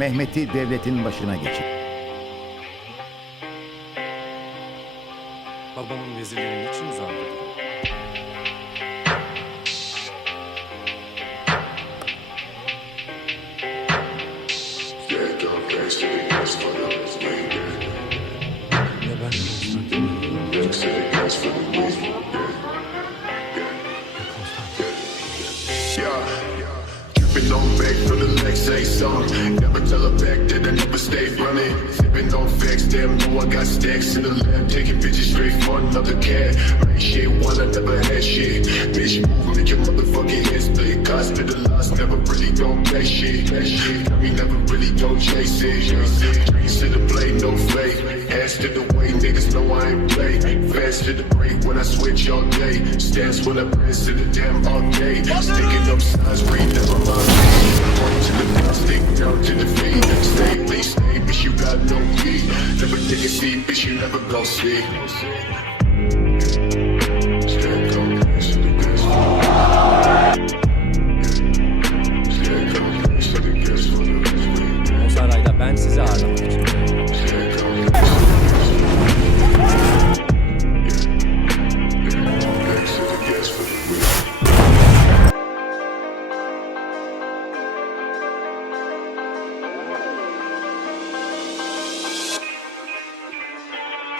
Mehmet'i devletin başına geçirdi. Babamın vezirlerini için uzandırdı. Ve ben Dripping on back from the next say something. Never tell her back that I never stay running. Sipping on facts, damn, know I got stacks in the lab. Taking bitches straight for another cat. Right shit, one I never had shit. Bitch, move, make your motherfucking head split. Cost to the loss, never really don't pay shit. Got me never really don't chase it. Dreams to the play, no fake. Ass to the way, niggas know I ain't play. Fast to the break when I switch all day. Stance when I press to the damn all day. Sticking up signs, read never mind. Point to the top, stick down to the feet. Stay, please stay, bitch, you got no key. Never take a seat, bitch, you never gon' see. o sarayda ben sizi ağırlamak için.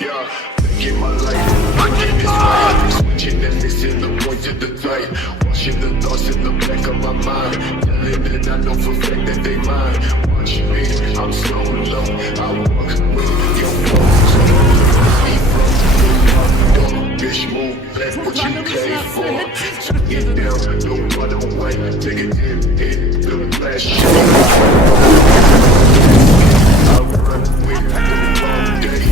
Yeah, thinking my life, thinking this life. Switching and missing the point of the fight. Washing the thoughts in the back of my mind. Telling that I know for a fact that they mine. Watch me, I'm so low. I walk with your bones. Me from the door. Bitch, move back, what you came for. Took it down, no other way. Take it in, hit the last shit. I run with the wrong day.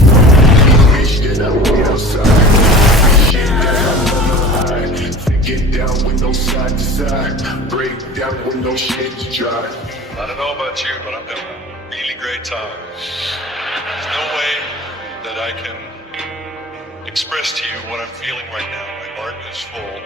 That I wait outside. Shit that I never hide. Get down with no side to side. Break down with no shit to dry. I don't know about you, but I'm having a really great time. There's no way that I can express to you what I'm feeling right now. My heart is full.